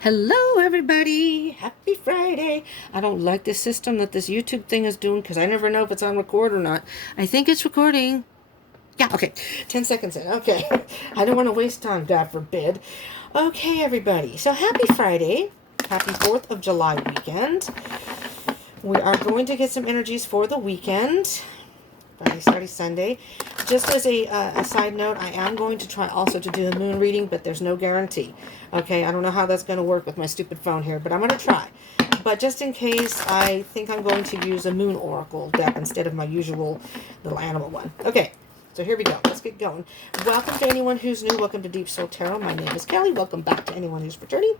Hello, everybody. Happy Friday. I don't like this system that this YouTube thing is doing because I never know if it's on record or not. I think it's recording. Yeah, okay. 10 seconds in. Okay. I don't want to waste time, God forbid. Okay, everybody. So happy Friday. Happy 4th of July weekend. We are going to get some energies for the weekend. Friday, Saturday, Sunday. Just as a side note, I am going to try also to do a moon reading, but there's no guarantee. Okay, I don't know how that's going to work with my stupid phone here, but I'm going to try. But just in case, I think I'm going to use a moon oracle deck instead of my usual little animal one. Okay, so here we go. Let's get going. Welcome to anyone who's new. Welcome to Deep Soul Tarot. My name is Kelly. Welcome back to anyone who's returning.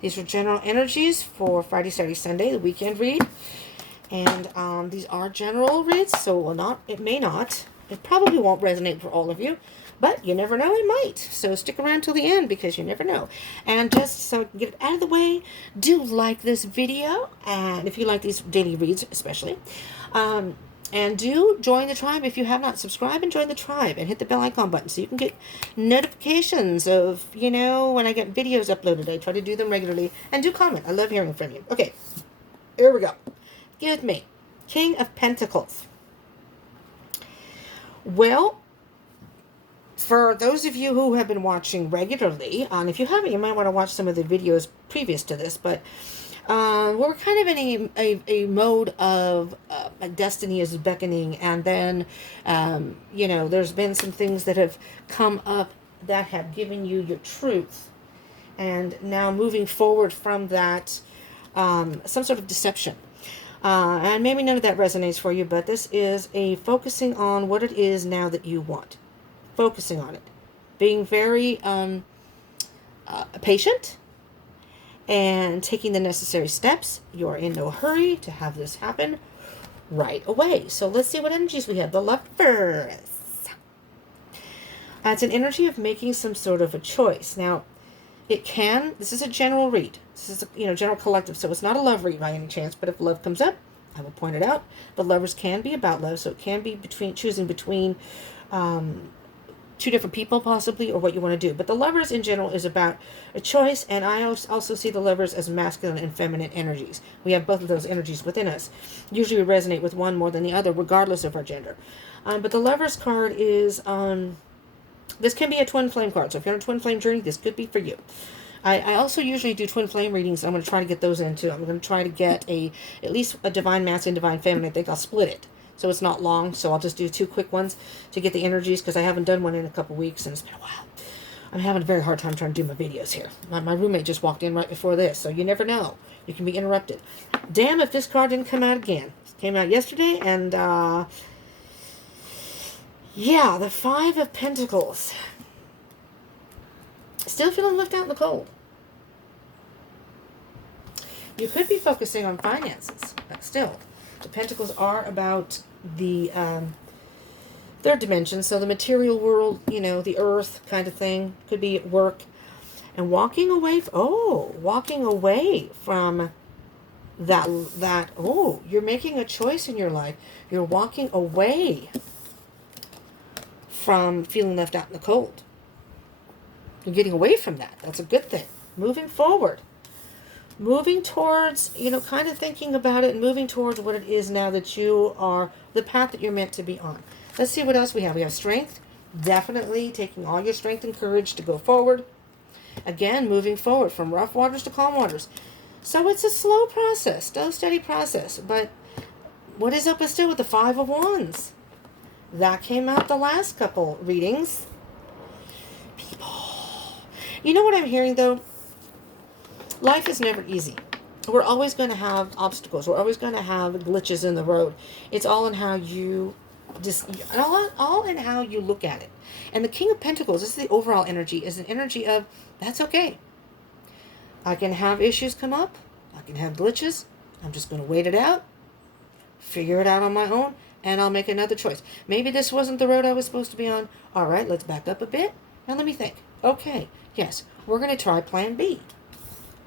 These are general energies for Friday, Saturday, Sunday, the weekend read. And these are general reads, so it may not. It probably won't resonate for all of you, but you never know, it might. So stick around till the end because you never know. And just so I can get it out of the way, do like this video, and if you like these daily reads especially. And do join the tribe if you have not. Subscribe and join the tribe and hit the bell icon button so you can get notifications of, when I get videos uploaded. I try to do them regularly. And do comment. I love hearing from you. Okay, here we go. Give me King of Pentacles. Well, for those of you who have been watching regularly, and if you haven't, you might want to watch some of the videos previous to this, but we're kind of in a mode of destiny is beckoning, and then, there's been some things that have come up that have given you your truth. And now moving forward from that, some sort of deception. And maybe none of that resonates for you, but this is a focusing on what it is now that you want. Focusing on it. Being very patient and taking the necessary steps. You're in no hurry to have this happen right away. So let's see what energies we have. The Lovers. It's an energy of making some sort of a choice. Now, this is a general read. This is a general collective, so it's not a love read by any chance, but if love comes up, I will point it out. The Lovers can be about love, so it can be choosing between two different people possibly, or what you want to do. But the Lovers in general is about a choice, and I also see the Lovers as masculine and feminine energies. We have both of those energies within us. Usually we resonate with one more than the other, regardless of our gender. But the Lovers card is... this can be a twin flame card, so if you're on a twin flame journey, this could be for you. I also usually do twin flame readings. I'm going to try to get those in too. I'm going to try to get at least a divine masculine, divine feminine. I think I'll split it so it's not long. So I'll just do 2 quick ones to get the energies because I haven't done one in a couple weeks and it's been a while. I'm having a very hard time trying to do my videos here. My roommate just walked in right before this, so you never know. You can be interrupted. Damn if this card didn't come out again. It came out yesterday, and yeah, the Five of Pentacles. Still feeling left out in the cold. You could be focusing on finances, but still, the Pentacles are about the third dimension, so the material world, the earth kind of thing. Could be at work. And walking away from that, you're making a choice in your life. You're walking away from feeling left out in the cold. You're getting away from that. That's a good thing. Moving forward. Moving towards, kind of thinking about it and moving towards what it is now that you are, the path that you're meant to be on. Let's see what else we have. We have strength. Definitely taking all your strength and courage to go forward. Again, moving forward from rough waters to calm waters. So it's a slow process, slow, steady process. But what is up still with the Five of Wands? That came out the last couple readings. People. You know what I'm hearing, though? Life is never easy. We're always going to have obstacles. We're always going to have glitches in the road. It's all in how you all in how you look at it. And the King of Pentacles, this is the overall energy, is an energy of, that's okay. I can have issues come up. I can have glitches. I'm just going to wait it out. Figure it out on my own. And I'll make another choice. Maybe this wasn't the road I was supposed to be on. All right, let's back up a bit. Now let me think. Okay, yes, we're going to try plan B.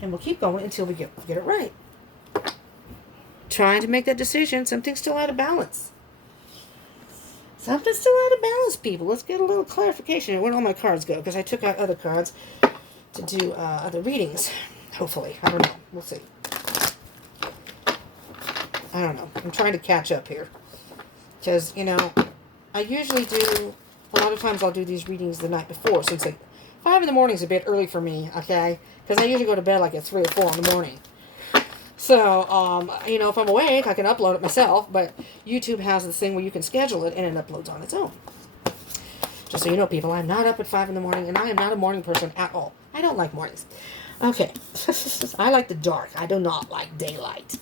And we'll keep going until we get it right. Trying to make that decision. Something's still out of balance. Something's still out of balance, people. Let's get a little clarification. Where'd all my cards go? Because I took out other cards to do other readings. Hopefully. I don't know. We'll see. I don't know. I'm trying to catch up here. Because, you know, I usually do, a lot of times I'll do these readings the night before, since like 5 in the morning is a bit early for me, okay? Because I usually go to bed like at 3 or 4 in the morning. So, you know, if I'm awake, I can upload it myself, but YouTube has this thing where you can schedule it and it uploads on its own. Just so you know, people, I'm not up at 5 in the morning, and I am not a morning person at all. I don't like mornings. Okay. I like the dark. I do not like daylight.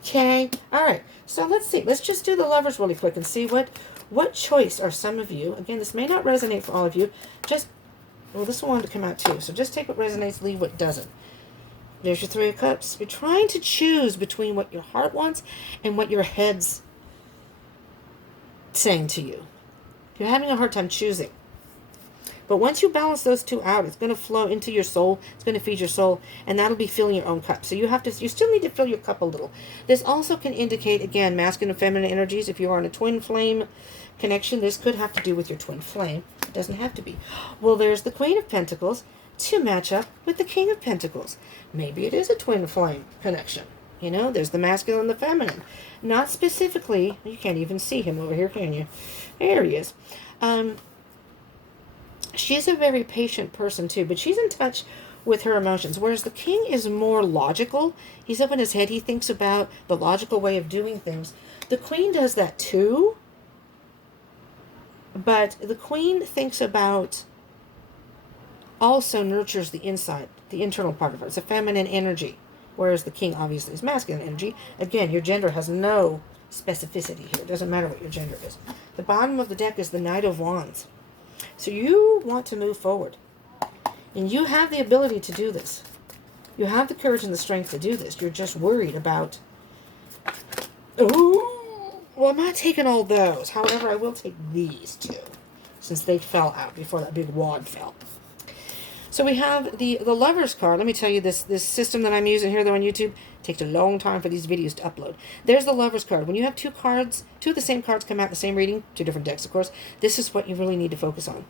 Okay. All right. So let's see. Let's just do the Lovers really quick and see what choice are some of you. Again, this may not resonate for all of you. Just, well, this one wanted to come out too. So just take what resonates, leave what doesn't. There's your 3 of Cups. You're trying to choose between what your heart wants and what your head's saying to you. You're having a hard time choosing. But once you balance those two out, it's going to flow into your soul. It's going to feed your soul, and that'll be filling your own cup. So you still need to fill your cup a little. This also can indicate, again, masculine and feminine energies. If you are in a twin flame connection, this could have to do with your twin flame. It doesn't have to be. Well, there's the Queen of Pentacles to match up with the King of Pentacles. Maybe it is a twin flame connection. You know, there's the masculine and the feminine. Not specifically, you can't even see him over here, can you? There he is. She's a very patient person too, but she's in touch with her emotions. Whereas the King is more logical. He's up in his head. He thinks about the logical way of doing things. The Queen does that too. But the Queen thinks about, also nurtures the inside, the internal part of her. It's a feminine energy. Whereas the King obviously is masculine energy. Again, your gender has no specificity here. It doesn't matter what your gender is. The bottom of the deck is the Knight of Wands. So you want to move forward. And you have the ability to do this. You have the courage and the strength to do this. You're just worried about, oh, well, I'm not taking all those. However, I will take these two, since they fell out before that big wad fell. So we have the Lovers card. Let me tell you, this system that I'm using here, though, on YouTube, takes a long time for these videos to upload. There's the Lovers card. When you have 2 cards, 2 of the same cards come out in the same reading, 2 different decks, of course, this is what you really need to focus on.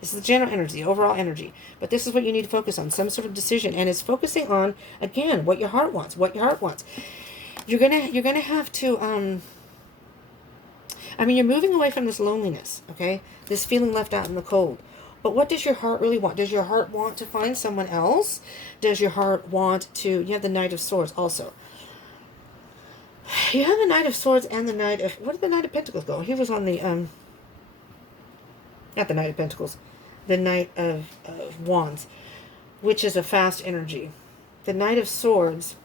This is the general energy, the overall energy. But this is what you need to focus on, some sort of decision. And it's focusing on, again, what your heart wants, what your heart wants. You're gonna have to, I mean, you're moving away from this loneliness, okay? This feeling left out in the cold. But what does your heart really want? Does your heart want to find someone else? Does your heart want to... You have the Knight of Swords also. You have the Knight of Swords and the Knight of... Where did the Knight of Pentacles go? He was on the... Not the Knight of Pentacles. The Knight of Wands, which is a fast energy. The Knight of Swords...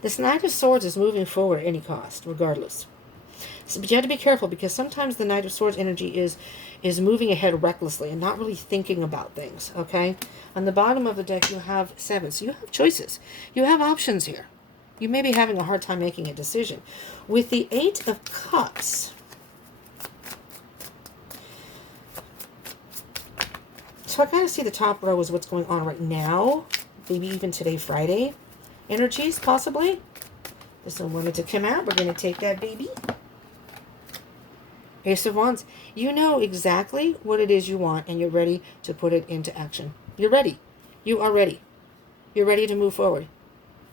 This Knight of Swords is moving forward at any cost, regardless. So, but you have to be careful, because sometimes the Knight of Swords energy is moving ahead recklessly and not really thinking about things, okay? On the bottom of the deck, you have 7. So you have choices. You have options here. You may be having a hard time making a decision. With the 8 of Cups, so I kind of see the top row is what's going on right now. Maybe even today, Friday. Energies, possibly. This one wanted to come out. We're going to take that baby. Ace of Wands. You know exactly what it is you want, and you're ready to put it into action. You're ready. You are ready. You're ready to move forward.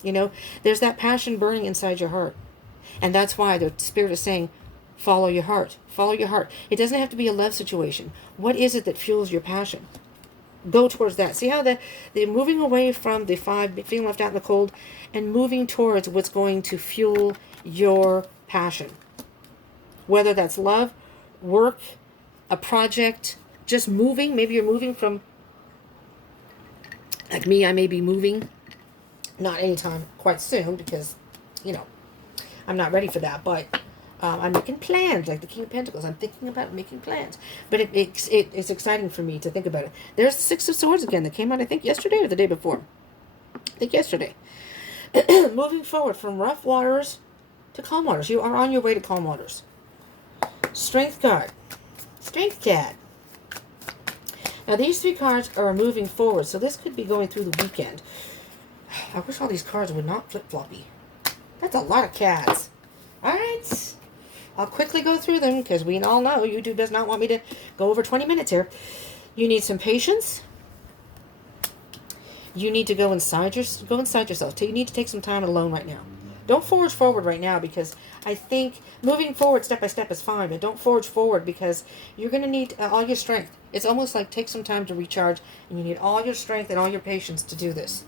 You know, there's that passion burning inside your heart. And that's why the Spirit is saying, follow your heart. Follow your heart. It doesn't have to be a love situation. What is it that fuels your passion? Go towards that. See how they're moving away from the 5, feeling left out in the cold, and moving towards what's going to fuel your passion. Whether that's love, work, a project, just moving. Maybe you're moving from, like me, I may be moving. Not anytime quite soon, because, you know, I'm not ready for that. But I'm making plans, like the King of Pentacles. I'm thinking about making plans. But it's exciting for me to think about it. There's the 6 of Swords again that came out, I think, yesterday or the day before. I think yesterday. Moving forward from rough waters to calm waters. You are on your way to calm waters. Strength card. Strength card. Now, these 3 cards are moving forward, so this could be going through the weekend. I wish all these cards were not flip-floppy. That's a lot of cards. All right. I'll quickly go through them, because we all know YouTube does not want me to go over 20 minutes here. You need some patience. You need to go inside yourself. You need to take some time alone right now. Don't forge forward right now, because I think moving forward step by step is fine, but don't forge forward because you're going to need all your strength. It's almost like take some time to recharge, and you need all your strength and all your patience to do this.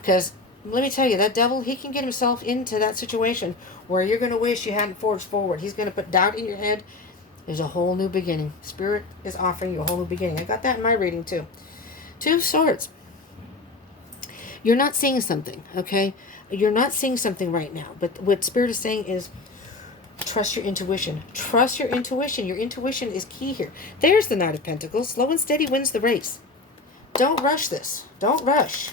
Because let me tell you, that devil, he can get himself into that situation where you're going to wish you hadn't forged forward. He's going to put doubt in your head. There's a whole new beginning. Spirit is offering you a whole new beginning. I got that in my reading too. 2 of Swords. You're not seeing something, okay? You're not seeing something right now. But what Spirit is saying is trust your intuition. Trust your intuition. Your intuition is key here. There's the Knight of Pentacles. Slow and steady wins the race. Don't rush this. Don't rush.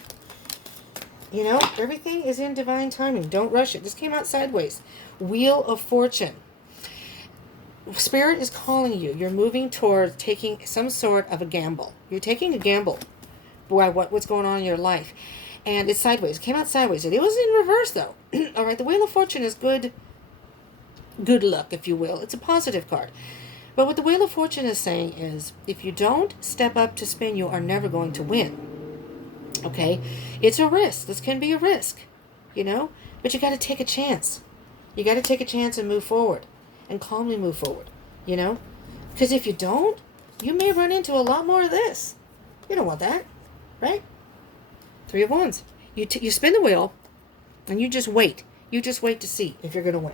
You know, everything is in divine timing. Don't rush it. This came out sideways. Wheel of Fortune. Spirit is calling you. You're moving towards taking some sort of a gamble. You're taking a gamble by what's going on in your life. And it's sideways. It came out sideways. It was in reverse, though. All right, the Wheel of Fortune is good luck, if you will. It's a positive card. But what the Wheel of Fortune is saying is, if you don't step up to spin, you are never going to win. Okay? It's a risk. This can be a risk, you know? But you got to take a chance. You got to take a chance and move forward. And calmly move forward, you know? Because if you don't, you may run into a lot more of this. You don't want that, right? 3 of Wands. You spin the wheel, and you just wait. You just wait to see if you're going to win,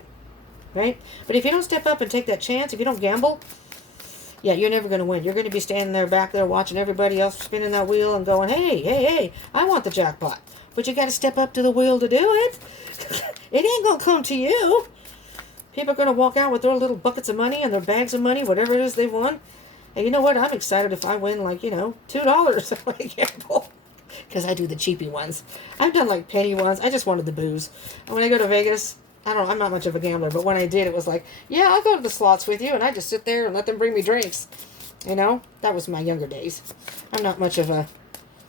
right? But if you don't step up and take that chance, if you don't gamble, yeah, you're never going to win. You're going to be standing there back there watching everybody else spinning that wheel and going, hey, I want the jackpot. But you got to step up to the wheel to do it. It ain't going to come to you. People are going to walk out with their little buckets of money and their bags of money, whatever it is they won. And you know what? I'm excited if I win, like, you know, $2 if I gamble. Because I do the cheapy ones. I've done, like, penny ones. I just wanted the booze. And when I go to Vegas, I'm not much of a gambler, but when I did, it was like, yeah, I'll go to the slots with you, and I just sit there and let them bring me drinks. You know? That was my younger days. I'm not much of a...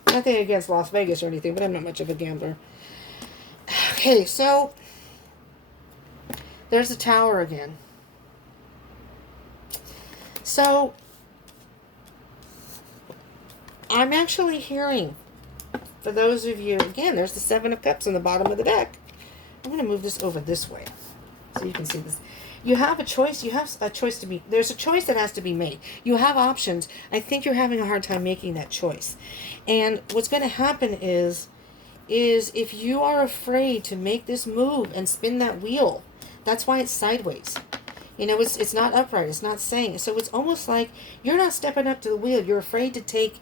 Nothing against Las Vegas or anything, but I'm not much of a gambler. Okay, so... There's the Tower again. So, I'm actually hearing, for those of you, again, there's the 7 of Cups on the bottom of the deck. I'm going to move this over this way so you can see this. You have a choice. You have a choice to be, there's a choice that has to be made. You have options. I think you're having a hard time making that choice. And what's going to happen is if you are afraid to make this move and spin that wheel, that's why it's sideways. You know, it's not upright. It's not saying. So it's almost like you're not stepping up to the wheel. You're afraid to take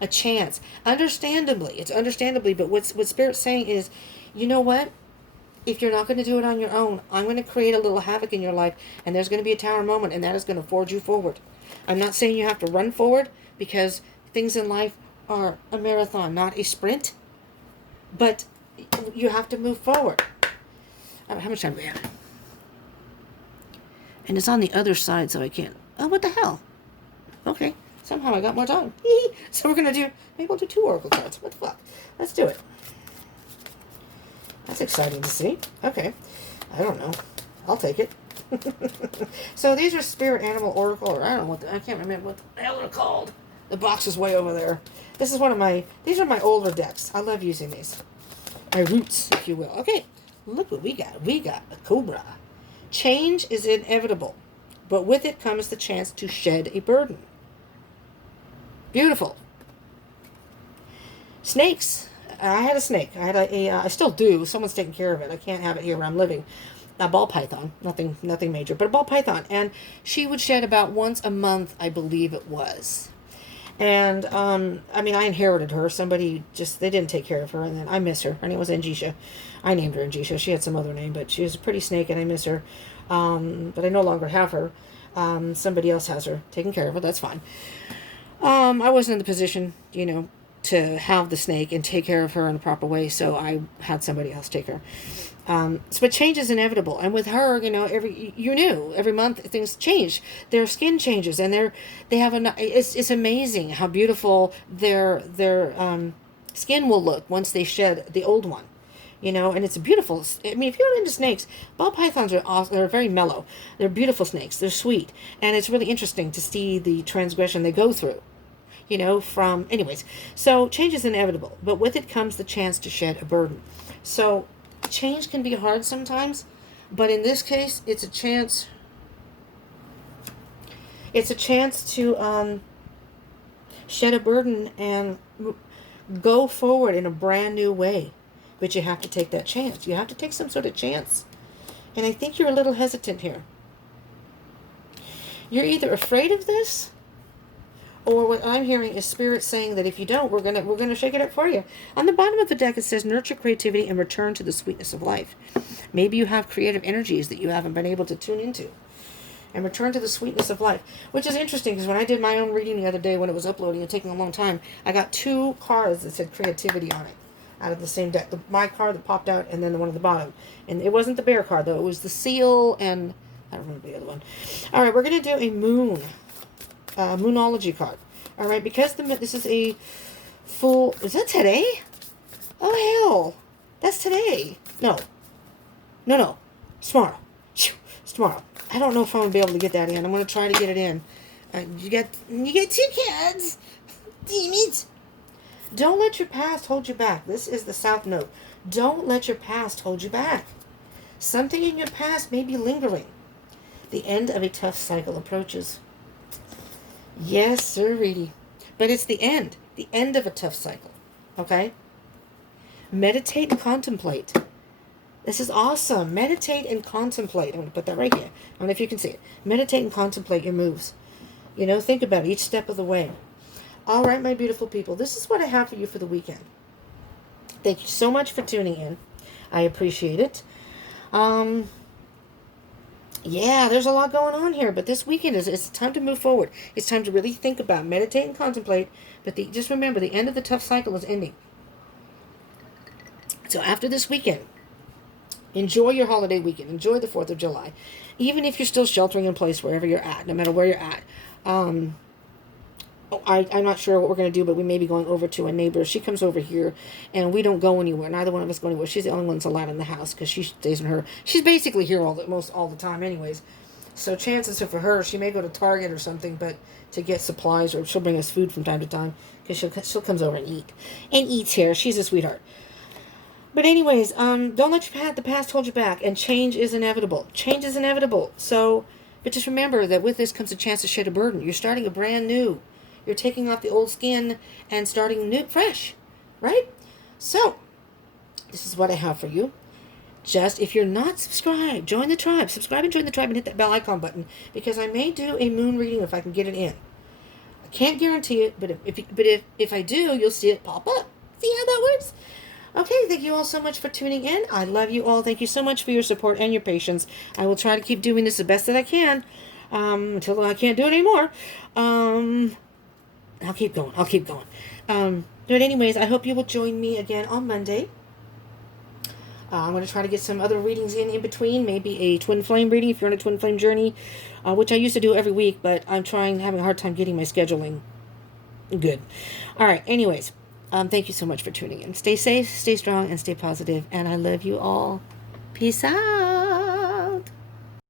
a chance. Understandably. It's understandably. But what Spirit's saying is, you know what? If you're not going to do it on your own, I'm going to create a little havoc in your life. And there's going to be a Tower moment. And that is going to forge you forward. I'm not saying you have to run forward. Because things in life are a marathon, not a sprint. But you have to move forward. How much time do we have? And it's on the other side, so I can't. Oh, what the hell? Okay. Somehow I got more time. So we're going to do... Maybe we'll do 2 Oracle cards. What the fuck? Let's do it. That's exciting to see. Okay. I don't know. I'll take it. So these are Spirit Animal Oracle, or I don't know what... I can't remember what the hell they're called. The box is way over there. This is one of my... These are my older decks. I love using these. My roots, if you will. Okay. Look what we got. We got a Cobra. Change is inevitable, but with it comes the chance to shed a burden. Beautiful. Snakes. I had a snake. I had I still do. Someone's taking care of it. I can't have it here where I'm living. A ball python. Nothing major, but a ball python. And she would shed about once a month, I believe it was. And, I mean, I inherited her. Somebody they didn't take care of her, and then I miss her. Her name was Angisha. I named her Angisha. She had some other name, but she was a pretty snake, and I miss her. But I no longer have her. Somebody else has her, taking care of her. That's fine. I wasn't in the position, you know, to have the snake and take care of her in a proper way, so I had somebody else take her. But change is inevitable, and with her, you know, every month things change. Their skin changes, and they have it's amazing how beautiful their skin will look once they shed the old one, you know. And it's beautiful. I mean, if you're into snakes, ball pythons are awesome. They're very mellow. They're beautiful snakes. They're sweet, and it's really interesting to see the transgression they go through. from, anyways. So change is inevitable, but with it comes the chance to shed a burden. So change can be hard sometimes, but in this case, it's a chance to shed a burden and go forward in a brand new way. But you have to take that chance. You have to take some sort of chance. And I think you're a little hesitant here. You're either afraid of this, or what I'm hearing is Spirit saying that if you don't, we're gonna shake it up for you. On the bottom of the deck, it says nurture creativity and return to the sweetness of life. Maybe you have creative energies that you haven't been able to tune into. And return to the sweetness of life. Which is interesting, because when I did my own reading the other day, when it was uploading and taking a long time, I got 2 cards that said creativity on it out of the same deck. My card that popped out, and then the one at the bottom. And it wasn't the bear card, though. It was the seal, and I don't remember the other one. All right, we're going to do a moon. Moonology card. All right, because this is a full... Is that today? Oh, hell. That's today. No. It's tomorrow. It's tomorrow. I don't know if I'm going to be able to get that in. I'm going to try to get it in. You get 2 cards. Damn it. Don't let your past hold you back. This is the South Node. Don't let your past hold you back. Something in your past may be lingering. The end of a tough cycle approaches. Yes, sir, Reedy. But it's the end of a tough cycle. Okay? Meditate and contemplate. This is awesome. Meditate and contemplate. I'm going to put that right here. I don't know if you can see it. Meditate and contemplate your moves. Think about it each step of the way. All right, my beautiful people. This is what I have for you for the weekend. Thank you so much for tuning in. I appreciate it. Yeah, there's a lot going on here, but this weekend it's time to move forward. It's time to really think about, meditate and contemplate. But just remember, the end of the tough cycle is ending. So after this weekend, enjoy your holiday weekend. Enjoy the 4th of July. Even if you're still sheltering in place wherever you're at, no matter where you're at. I'm not sure what we're going to do, but we may be going over to a neighbor. She comes over here, and we don't go anywhere. Neither one of us go anywhere. She's the only one that's allowed in the house because she stays in her. She's basically here all the time anyways. So chances are for her, she may go to Target or something, but to get supplies, or she'll bring us food from time to time because she'll comes over and eats here. She's a sweetheart. But anyways, don't let the past hold you back, and change is inevitable. Change is inevitable. So, but just remember that with this comes a chance to shed a burden. You're starting a brand new. You're taking off the old skin and starting new, fresh, right? So, this is what I have for you. Just, if you're not subscribed, join the tribe. Subscribe and join the tribe and hit that bell icon button, because I may do a moon reading if I can get it in. I can't guarantee it, but if I do, you'll see it pop up. See how that works? Okay, thank you all so much for tuning in. I love you all. Thank you so much for your support and your patience. I will try to keep doing this the best that I can until I can't do it anymore. I'll keep going. But anyways, I hope you will join me again on Monday. I'm going to try to get some other readings in between. Maybe a twin flame reading if you're on a twin flame journey, which I used to do every week, but I'm having a hard time getting my scheduling good. All right, anyways. Thank you so much for tuning in. Stay safe, stay strong, and stay positive. And I love you all. Peace out.